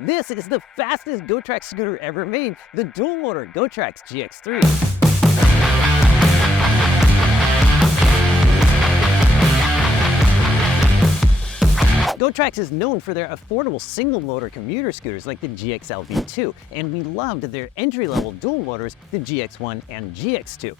This is the fastest GOTRAX scooter ever made, the dual motor GOTRAX GX3. GOTRAX is known for their affordable single-motor commuter scooters like the GXL V2, and we loved their entry-level dual motors, the GX1 and GX2.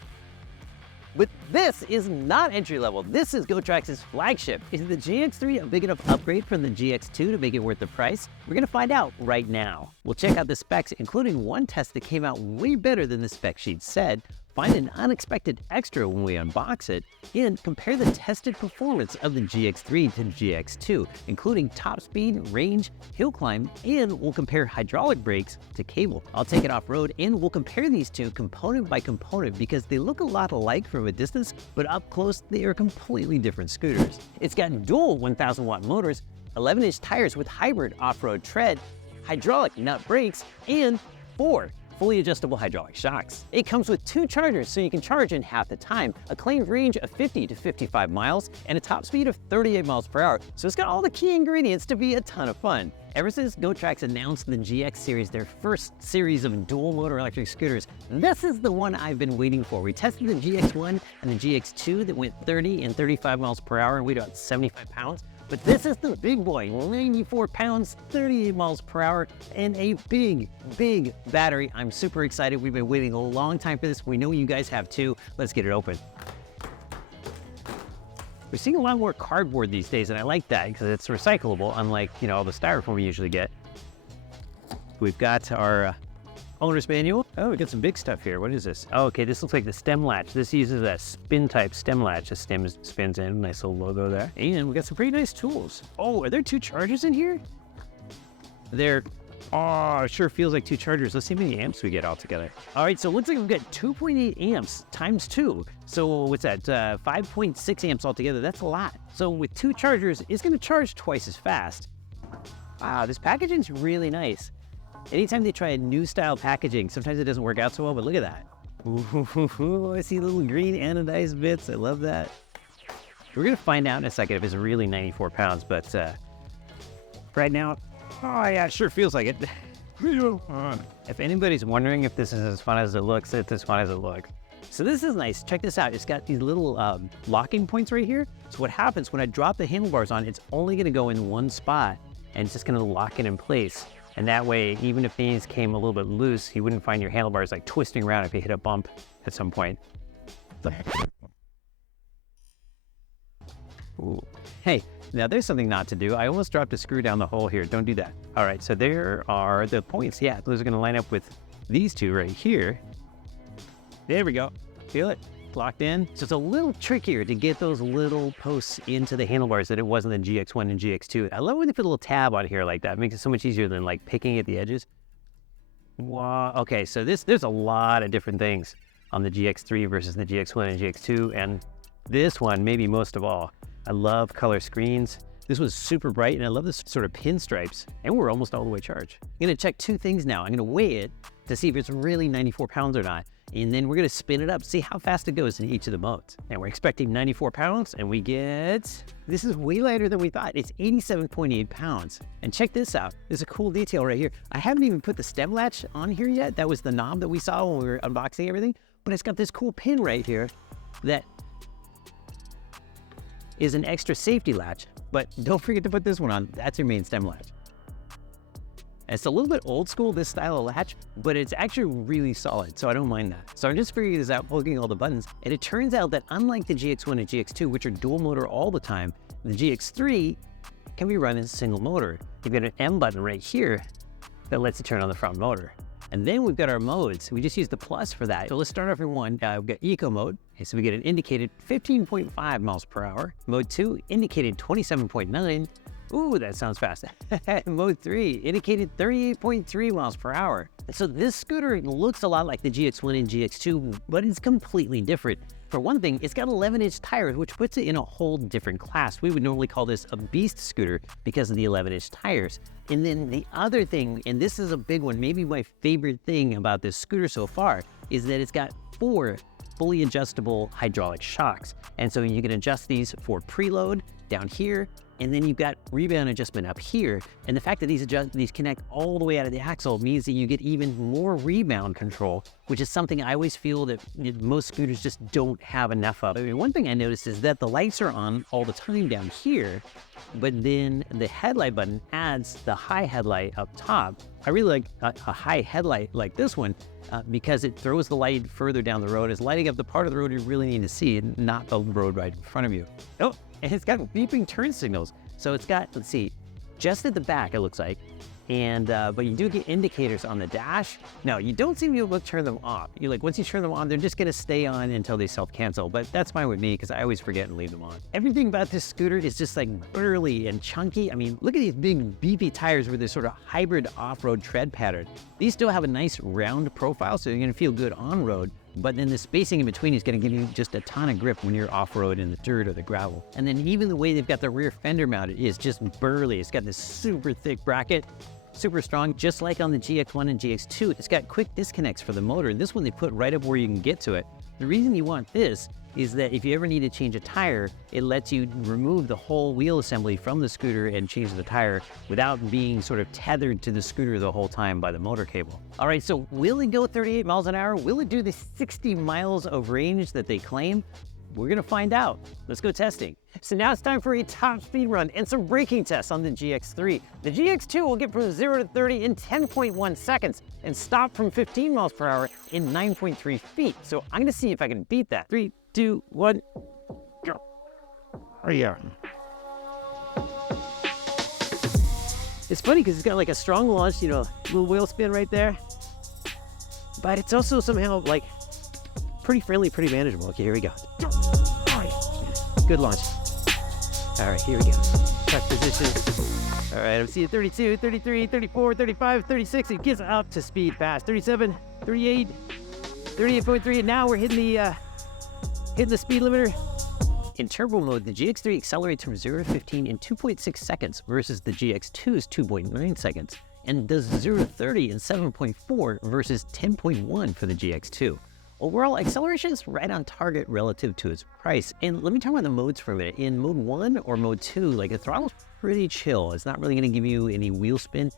But this is not entry-level. This is GOTRAX's flagship. Is the GX3 a big enough upgrade from the GX2 to make it worth the price? We're gonna find out right now. We'll check out the specs, including one test that came out way better than the spec sheet said, find an unexpected extra when we unbox it, and compare the tested performance of the GX3 to the GX2, including top speed, range, hill climb, and we'll compare hydraulic brakes to cable. I'll take it off-road, and we'll compare these two component by component because they look a lot alike from a distance, but up close, they are completely different scooters. It's got dual 1,000-watt motors, 11-inch tires with hybrid off-road tread, hydraulic nut brakes, and 4 fully adjustable hydraulic shocks. It comes with 2 chargers so you can charge in half the time, a claimed range of 50 to 55 miles, and a top speed of 38 miles per hour. So it's got all the key ingredients to be a ton of fun. Ever since GOTRAX announced the GX series, their first series of dual motor electric scooters, this is the one I've been waiting for. We tested the GX1 and the GX2 that went 30 and 35 miles per hour and weighed about 75 pounds. But this is the big boy, 94 pounds, 38 miles per hour, and a big, big battery. I'm super excited. We've been waiting a long time for this. We know you guys have too. Let's get it open. We're seeing a lot more cardboard these days, and I like that because it's recyclable, unlike, all the styrofoam we usually get. We've got our owner's manual. Oh, we got some big stuff here. What is this? Oh, okay, this looks like the stem latch. This uses that spin type stem latch. The stem spins in, nice little logo there. And we got some pretty nice tools. Oh, are there 2 chargers in here? Oh, it sure feels like 2 chargers. Let's see how many amps we get all together. All right, so it looks like we've got 2.8 amps times 2. So what's that, 5.6 amps altogether. That's a lot. So with 2 chargers, it's gonna charge twice as fast. Wow, this packaging's really nice. Anytime they try a new style packaging, sometimes it doesn't work out so well, but look at that. Ooh, I see little green anodized bits. I love that. We're gonna find out in a second if it's really 94 pounds, but right now, oh yeah, it sure feels like it. If anybody's wondering if this is as fun as it looks, it's as fun as it looks. So this is nice. Check this out. It's got these little locking points right here. So what happens when I drop the handlebars on, it's only gonna go in one spot and it's just gonna lock it in place. And that way, even if these came a little bit loose, you wouldn't find your handlebars like twisting around if you hit a bump at some point. Ooh. Hey, now there's something not to do. I almost dropped a screw down the hole here. Don't do that. All right, so there are the points. Yeah, those are gonna line up with these 2 right here. There we go. Feel it? Locked in. So it's a little trickier to get those little posts into the handlebars than it was in the GX1 and GX2. I love when they put a little tab on here like that. It makes it so much easier than like picking at the edges. Wow. Okay, so there's a lot of different things on the GX3 versus the GX1 and GX2, and this one maybe most of all. I love color screens. This was super bright, and I love this sort of pinstripes, and we're almost all the way charged. I'm gonna check 2 things now. I'm gonna weigh it to see if it's really 94 pounds or not, and then we're gonna spin it up, see how fast it goes in each of the modes. And we're expecting 94 pounds, and we get, this is way lighter than we thought. It's 87.8 pounds. And check this out. There's a cool detail right here. I haven't even put the stem latch on here yet. That was the knob that we saw when we were unboxing everything, but it's got this cool pin right here that is an extra safety latch, but don't forget to put this one on. That's your main stem latch. And it's a little bit old school, this style of latch, but it's actually really solid, so I don't mind that. So I'm just figuring this out, plugging all the buttons, and it turns out that unlike the GX1 and GX2, which are dual motor all the time, the GX3 can be run as a single motor. You've got an M button right here that lets you turn on the front motor. And then we've got our modes. We just use the plus for that. So let's start off in 1. We've got eco mode. Okay, so we get an indicated 15.5 miles per hour. Mode 2, indicated 27.9. Ooh, that sounds fast. Mode 3, indicated 38.3 miles per hour. And so this scooter looks a lot like the GX1 and GX2, but it's completely different. For one thing, it's got 11-inch tires, which puts it in a whole different class. We would normally call this a beast scooter because of the 11-inch tires. And then the other thing, and this is a big one, maybe my favorite thing about this scooter so far, is that it's got 4 fully adjustable hydraulic shocks. And so you can adjust these for preload, down here, and then you've got rebound adjustment up here. And the fact that these connect all the way out of the axle means that you get even more rebound control, which is something I always feel that most scooters just don't have enough of. I mean, one thing I noticed is that the lights are on all the time down here, but then the headlight button adds the high headlight up top. I really like a high headlight like this one because it throws the light further down the road. It's lighting up the part of the road you really need to see, and not the road right in front of you. Oh, and it's got beeping turn signals. So it's got, let's see, just at the back it looks like, and but you do get indicators on the dash. No, you don't seem to be able to turn them off. You like, once you turn them on, they're just gonna stay on until they self-cancel, but that's fine with me because I always forget and leave them on. Everything about this scooter is just like burly and chunky. I mean, look at these big beefy tires with this sort of hybrid off-road tread pattern. These still have a nice round profile, so you're gonna feel good on road, but then the spacing in between is going to give you just a ton of grip when you're off-road in the dirt or the gravel. And then even the way they've got the rear fender mounted is just burly. It's got this super thick bracket, super strong, just like on the GX1 and GX2. It's got quick disconnects for the motor. This one they put right up where you can get to it. The reason you want this is that if you ever need to change a tire, it lets you remove the whole wheel assembly from the scooter and change the tire without being sort of tethered to the scooter the whole time by the motor cable. All right, so will it go 38 miles an hour? Will it do the 60 miles of range that they claim? We're gonna find out. Let's go testing. So now it's time for a top speed run and some braking tests on the GX3. The GX2 will get from 0 to 30 in 10.1 seconds and stop from 15 miles per hour in 9.3 feet. So I'm gonna see if I can beat that. 3, 2, 1, go. Oh yeah. It's funny because it's got like a strong launch, you know, little wheel spin right there. But it's also somehow like pretty friendly, pretty manageable. Okay, here we go. Good launch. All right, here we go. Touch position. All right, I'm seeing 32, 33, 34, 35, 36. It gets up to speed fast. 37, 38, 38.3, and now we're hitting the speed limiter. In turbo mode, the GX3 accelerates from 0 to 15 in 2.6 seconds versus the GX2's 2.9 seconds, and does 0 to 30 in 7.4 versus 10.1 for the GX2. Overall, acceleration is right on target relative to its price. And let me talk about the modes for a minute. In mode 1 or mode 2, like the throttle's pretty chill. It's not really gonna give you any wheel spin.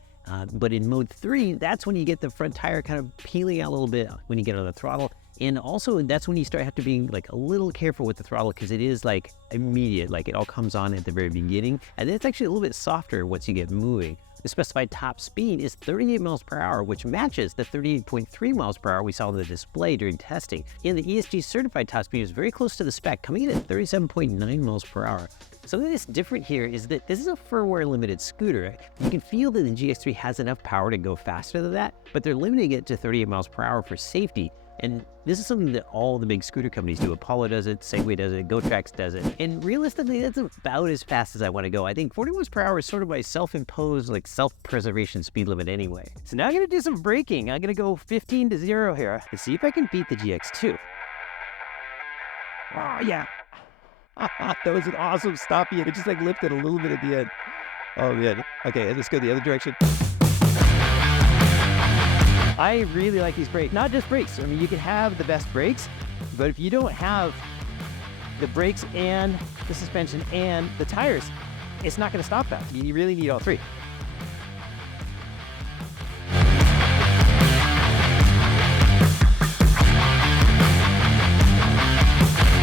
But in mode 3, that's when you get the front tire kind of peeling out a little bit when you get on the throttle. And also that's when you have to be like a little careful with the throttle because it is like immediate, like it all comes on at the very beginning. And then it's actually a little bit softer once you get moving. The specified top speed is 38 miles per hour, which matches the 38.3 miles per hour we saw on the display during testing. And the ESG certified top speed is very close to the spec, coming in at 37.9 miles per hour. Something that's different here is that this is a firmware limited scooter. You can feel that the GX3 has enough power to go faster than that, but they're limiting it to 38 miles per hour for safety. And this is something that all the big scooter companies do. Apollo does it, Segway does it, GOTRAX does it. And realistically, that's about as fast as I want to go. I think 40 miles per hour is sort of my self-imposed, like self-preservation speed limit anyway. So now I'm gonna do some braking. I'm gonna go 15 to 0 here to see if I can beat the GX2. Oh yeah. That was an awesome stoppie. It just like lifted a little bit at the end. Oh man. Okay, let's go the other direction. I really like these brakes. Not just brakes. I mean, you can have the best brakes, but if you don't have the brakes and the suspension and the tires, it's not going to stop fast. You really need all three.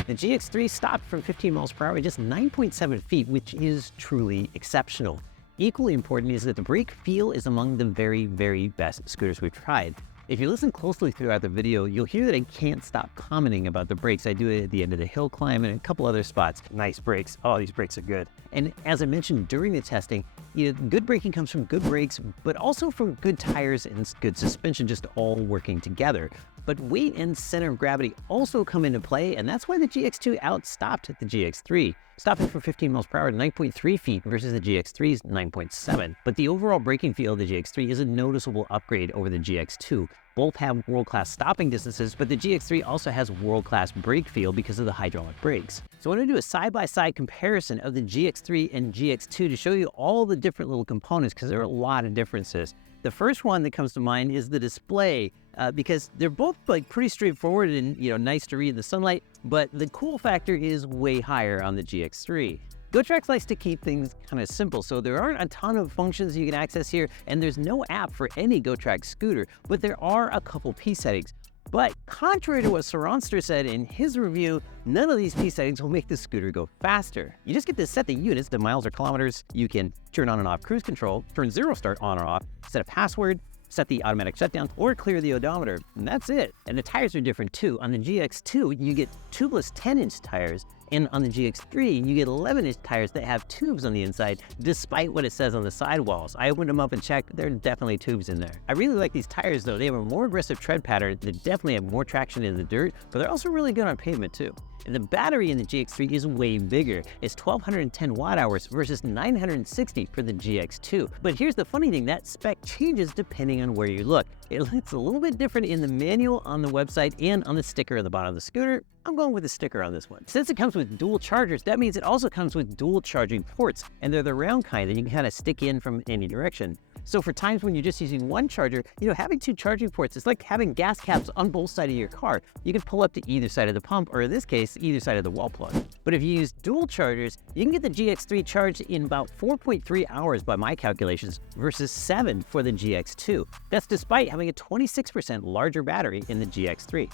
The GX3 stopped from 15 miles per hour at just 9.7 feet, which is truly exceptional. Equally important is that the brake feel is among the very, very best scooters we've tried. If you listen closely throughout the video, you'll hear that I can't stop commenting about the brakes. I do it at the end of the hill climb and a couple other spots. Nice brakes. Oh, these brakes are good. And as I mentioned during the testing, good braking comes from good brakes, but also from good tires and good suspension, just all working together. But weight and center of gravity also come into play, and that's why the GX2 outstopped the GX3, stopping from 15 miles per hour at 9.3 feet versus the GX3's 9.7. But the overall braking feel of the GX3 is a noticeable upgrade over the GX2. Both have world-class stopping distances, but the GX3 also has world-class brake feel because of the hydraulic brakes. So I want to do a side-by-side comparison of the GX3 and GX2 to show you all the different little components because there are a lot of differences. The first one that comes to mind is the display, because they're both like pretty straightforward and nice to read in the sunlight, but the cool factor is way higher on the GX3. GOTRAX likes to keep things kind of simple, so there aren't a ton of functions you can access here, and there's no app for any GOTRAX scooter, but there are a couple P settings. But contrary to what Saronster said in his review, none of these P settings will make the scooter go faster. You just get to set the units, the miles or kilometers. You can turn on and off cruise control, turn zero start on or off, set a password, set the automatic shutdown, or clear the odometer, and that's it. And the tires are different too. On the GX2, you get tubeless 10-inch tires, and on the GX3, you get 11-inch tires that have tubes on the inside, despite what it says on the sidewalls. I opened them up and checked, there are definitely tubes in there. I really like these tires though. They have a more aggressive tread pattern, they definitely have more traction in the dirt, but they're also really good on pavement too. And the battery in the GX3 is way bigger. It's 1,210 watt-hours versus 960 for the GX2. But here's the funny thing, that spec changes depending on where you look. It looks a little bit different in the manual on the website and on the sticker at the bottom of the scooter. I'm going with the sticker on this one. Since it comes with dual chargers, that means it also comes with dual charging ports, and they're the round kind that you can kind of stick in from any direction. So for times when you're just using one charger, having two charging ports, it's like having gas caps on both sides of your car. You can pull up to either side of the pump, or in this case, either side of the wall plug. But if you use dual chargers, you can get the GX3 charged in about 4.3 hours by my calculations versus 7 for the GX2. That's despite having a 26% larger battery in the GX3.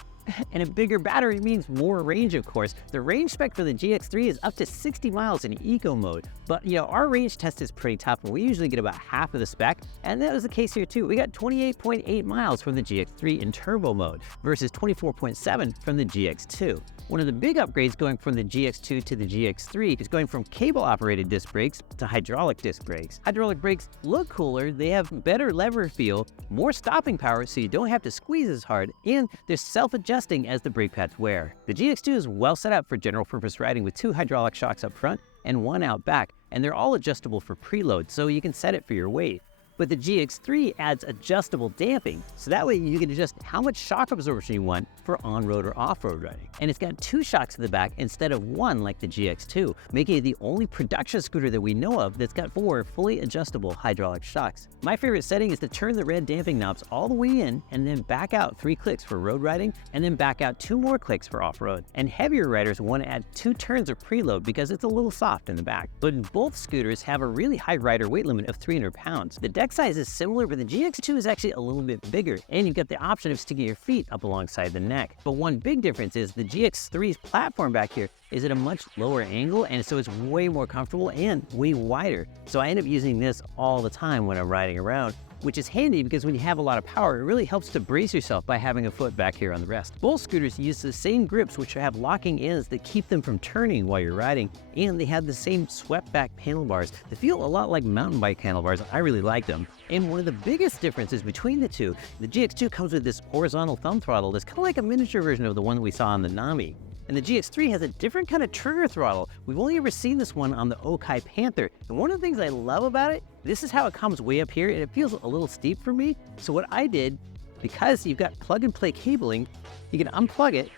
And a bigger battery means more range, of course. The range spec for the GX3 is up to 60 miles in eco mode. But our range test is pretty tough, and we usually get about half of the spec. And that was the case here too. We got 28.8 miles from the GX3 in turbo mode versus 24.7 from the GX2. One of the big upgrades going from the GX2 to the GX3 is going from cable-operated disc brakes to hydraulic disc brakes. Hydraulic brakes look cooler, they have better lever feel, more stopping power so you don't have to squeeze as hard, and they're self-adjusting as the brake pads wear. The GX2 is well set up for general purpose riding with 2 hydraulic shocks up front and 1 out back, and they're all adjustable for preload, so you can set it for your weight. But the GX3 adds adjustable damping, so that way you can adjust how much shock absorption you want for on-road or off-road riding. And it's got 2 shocks in the back instead of 1 like the GX2, making it the only production scooter that we know of that's got 4 fully adjustable hydraulic shocks. My favorite setting is to turn the red damping knobs all the way in and then back out 3 clicks for road riding and then back out 2 more clicks for off-road. And heavier riders want to add 2 turns of preload because it's a little soft in the back. But both scooters have a really high rider weight limit of 300 pounds. The deck size is similar, but the GX2 is actually a little bit bigger, and you've got the option of sticking your feet up alongside the neck. But one big difference is the GX3's platform back here is at a much lower angle, and so it's way more comfortable and way wider. So I end up using this all the time when I'm riding around, which is handy because when you have a lot of power, it really helps to brace yourself by having a foot back here on the rest. Both scooters use the same grips, which have locking ends that keep them from turning while you're riding, and they have the same swept back handlebars that feel a lot like mountain bike handlebars. I really like them. And one of the biggest differences between the two, the GX2 comes with this horizontal thumb throttle that's kind of like a miniature version of the one that we saw on the Nami. And the GX3 has a different kind of trigger throttle. We've only ever seen this one on the Okai Panther. And one of the things I love about it, this is how it comes way up here, and it feels a little steep for me. So what I did, because you've got plug and play cabling, you can unplug it,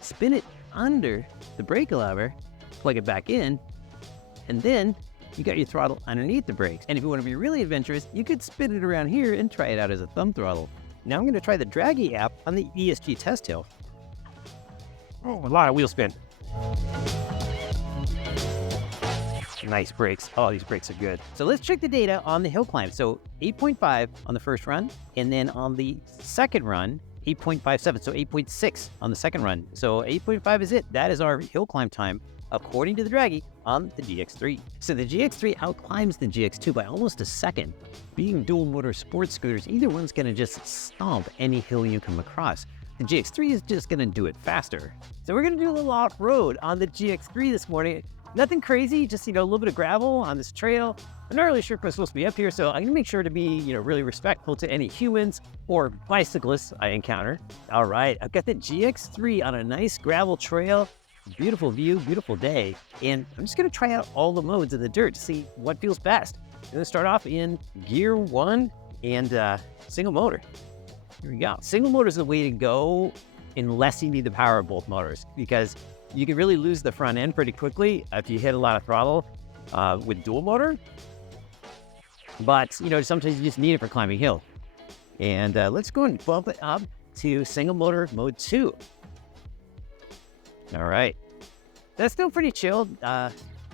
spin it under the brake lever, plug it back in, and then you got your throttle underneath the brakes. And if you want to be really adventurous, you could spin it around here and try it out as a thumb throttle. Now I'm going to try the Draggy app on the ESG test hill. Oh, a lot of wheel spin. Nice brakes. Oh, these brakes are good. So let's check the data on the hill climb. So 8.5 on the first run, and then on the second run, 8.57, so 8.6 on the second run. So 8.5 is it. That is our hill climb time, according to the Draggy, on the GX3. So the GX3 outclimbs the GX2 by almost a second. Being dual motor sports scooters, either one's gonna just stomp any hill you come across. The GX3 is just gonna do it faster. So we're gonna do a little off-road on the GX3 this morning. Nothing crazy, just a little bit of gravel on this trail. I'm not really sure if I'm supposed to be up here, so I'm gonna make sure to be really respectful to any humans or bicyclists I encounter. All right, I've got the GX3 on a nice gravel trail. Beautiful view, beautiful day. And I'm just gonna try out all the modes of the dirt to see what feels best. I'm gonna start off in gear 1 and single motor. Here we go. Single motor is the way to go unless you need the power of both motors, because you can really lose the front end pretty quickly if you hit a lot of throttle with dual motor. But, sometimes you just need it for climbing hill. And let's go and bump it up to single motor mode 2. All right. That's still pretty chilled.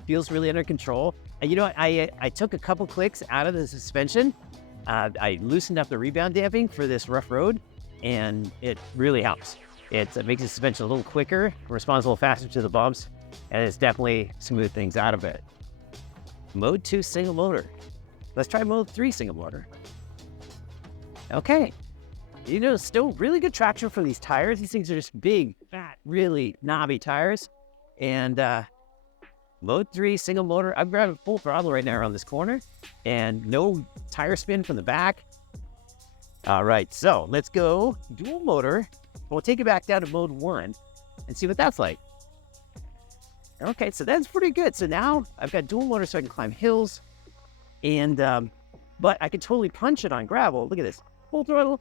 feels really under control. And you know what? I took a couple clicks out of the suspension. I loosened up the rebound damping for this rough road, and it really helps. It makes the suspension a little quicker, responds a little faster to the bumps, and it's definitely smoothed things out a bit. Mode 2 single motor. Let's try mode 3 single motor. Okay. You know, still really good traction for these tires. These things are just big, fat, really knobby tires. And mode 3 single motor, I'm grabbing full throttle right now around this corner, and no tire spin from the back. All right, so let's go dual motor. We'll take it back down to mode 1 and see what that's like. Okay, so that's pretty good. So now I've got dual motor so I can climb hills, and but I can totally punch it on gravel. Look at this, full throttle.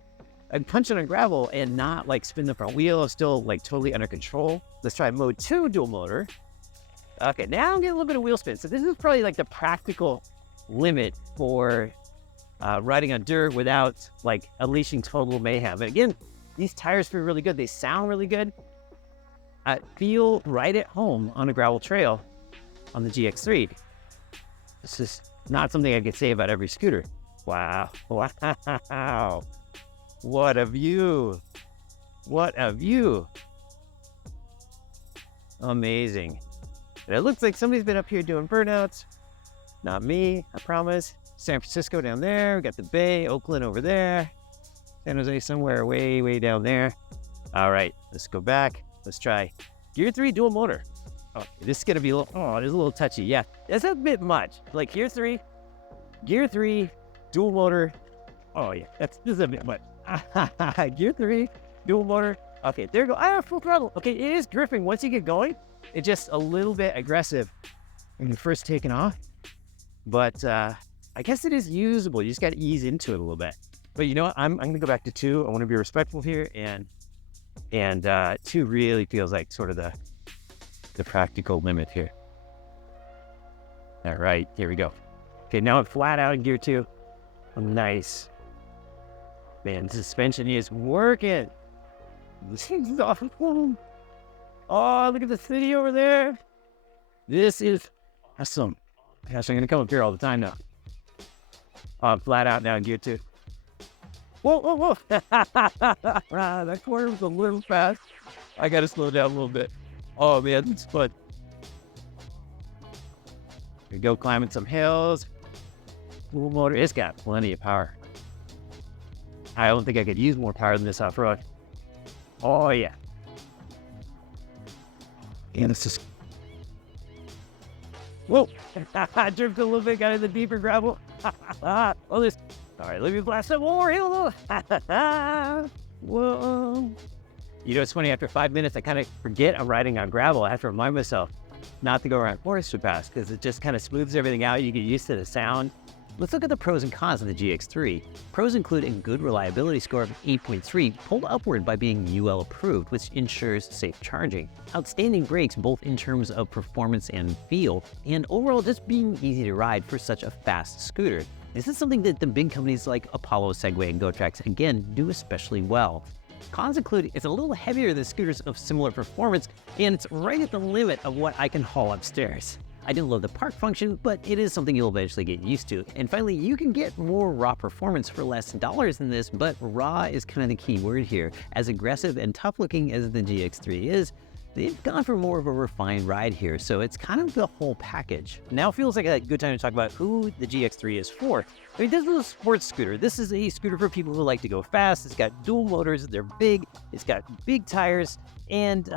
I can punch it on gravel and not like spin the front wheel. It's still like totally under control. Let's try mode 2 dual motor. Okay, now I'm getting a little bit of wheel spin. So this is probably like the practical limit for riding on dirt without like unleashing total mayhem. But again, these tires feel really good. They sound really good. I feel right at home on a gravel trail on the GX3. This is not something I could say about every scooter. Wow. Wow. What a view. What a view. Amazing. And it looks like somebody's been up here doing burnouts. Not me, I promise. San Francisco down there. We got the Bay, Oakland over there. San Jose somewhere way, way down there. All right, let's go back. Let's try Gear 3 dual motor. Oh, this is gonna be a little, oh, it's a little touchy. Yeah, that's a bit much. Like Gear 3, dual motor. Oh yeah, this is a bit much. Gear 3, dual motor. Okay, there you go. I have full throttle. Okay, it is drifting once you get going. It's just a little bit aggressive when you're first taking off. But I guess it is usable. You just got to ease into it a little bit. But you know what? I'm going to go back to 2. I want to be respectful here. And 2 really feels like sort of the practical limit here. All right, here we go. Okay, now I'm flat out in Gear 2. Oh, nice. Man, the suspension is working. This is awesome. Oh, look at the city over there. This is awesome. Gosh, I'm going to come up here all the time now. Oh, I'm flat out now in Gear 2. Whoa, whoa, whoa. That corner was a little fast. I got to slow down a little bit. Oh, man, it's fun. We go climbing some hills. Dual motor, it's got plenty of power. I don't think I could use more power than this off-road. Oh, yeah. And it's just... Whoa! I drifted a little bit, got in the deeper gravel. Oh, this... All right, let me blast some more hill. Whoa. You know, it's funny, after 5 minutes, I kind of forget I'm riding on gravel. I have to remind myself not to go around forest footpaths because it just kind of smooths everything out. You get used to the sound. Let's look at the pros and cons of the GX3. Pros include a good reliability score of 8.3, pulled upward by being UL approved, which ensures safe charging. Outstanding brakes, both in terms of performance and feel, and overall just being easy to ride for such a fast scooter. This is something that the big companies like Apollo, Segway, and GOTRAX, again, do especially well. Cons include it's a little heavier than scooters of similar performance, and it's right at the limit of what I can haul upstairs. I didn't love the park function, but it is something you'll eventually get used to. And finally, you can get more raw performance for less dollars than this, but raw is kind of the key word here. As aggressive and tough looking as the GX3 is, they've gone for more of a refined ride here, so it's kind of the whole package. Now feels like a good time to talk about who the GX3 is for. I mean, this is a sports scooter. This is a scooter for people who like to go fast. It's got dual motors, they're big, it's got big tires, and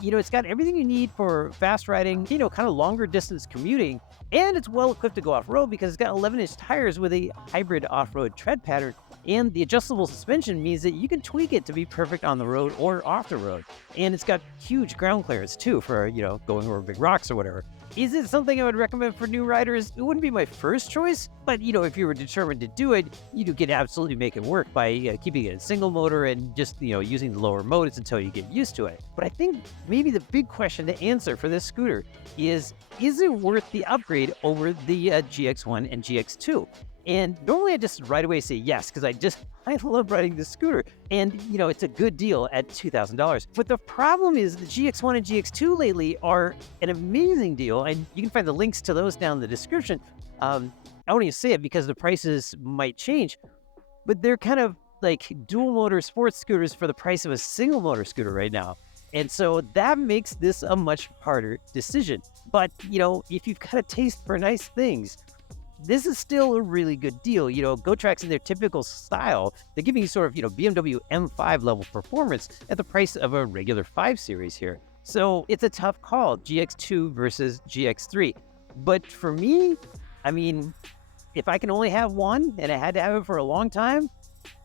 you know, it's got everything you need for fast riding, you know, kind of longer distance commuting, and it's well equipped to go off-road because it's got 11-inch tires with a hybrid off-road tread pattern. And the adjustable suspension means that you can tweak it to be perfect on the road or off the road. And it's got huge ground clearance too for, you know, going over big rocks or whatever. Is it something I would recommend for new riders? It wouldn't be my first choice, but you know, if you were determined to do it, you could absolutely make it work by keeping it a single motor and just, you know, using the lower modes until you get used to it. But I think maybe the big question to answer for this scooter is it worth the upgrade over the GX1 and GX2? And normally I just right away say yes, because I love riding this scooter. And, you know, it's a good deal at $2,000. But the problem is the GX1 and GX2 lately are an amazing deal. And you can find the links to those down in the description. I won't even say it because the prices might change, but they're kind of like dual motor sports scooters for the price of a single motor scooter right now. And so that makes this a much harder decision. But, you know, if you've got a taste for nice things, this is still a really good deal. You know, GOTRAX in their typical style, they're giving you sort of, you know, BMW M5 level performance at the price of a regular 5 Series here. So it's a tough call, GX2 versus GX3. But for me, I mean, if I can only have one and I had to have it for a long time,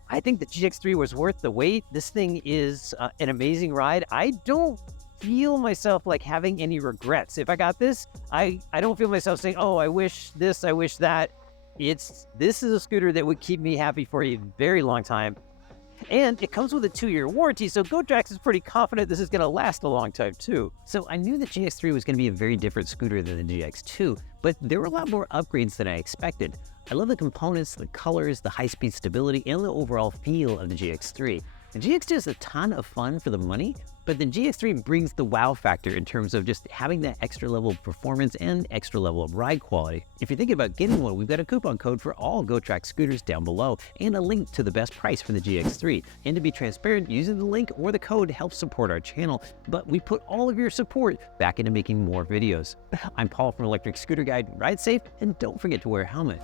I think the GX3 was worth the wait. This thing is an amazing ride. I don't feel myself like having any regrets. If I got this, I don't feel myself saying, oh, I wish this, I wish that. This is a scooter that would keep me happy for a very long time. And it comes with a 2-year warranty, so GOTRAX is pretty confident this is going to last a long time too. So I knew the GX3 was going to be a very different scooter than the GX2, but there were a lot more upgrades than I expected. I love the components, the colors, the high-speed stability, and the overall feel of the GX3. The GX2 is a ton of fun for the money, but the GX3 brings the wow factor in terms of just having that extra level of performance and extra level of ride quality. If you're thinking about getting one, we've got a coupon code for all GOTRAX scooters down below and a link to the best price for the GX3. And to be transparent, using the link or the code helps support our channel, but we put all of your support back into making more videos. I'm Paul from Electric Scooter Guide. Ride safe and don't forget to wear a helmet.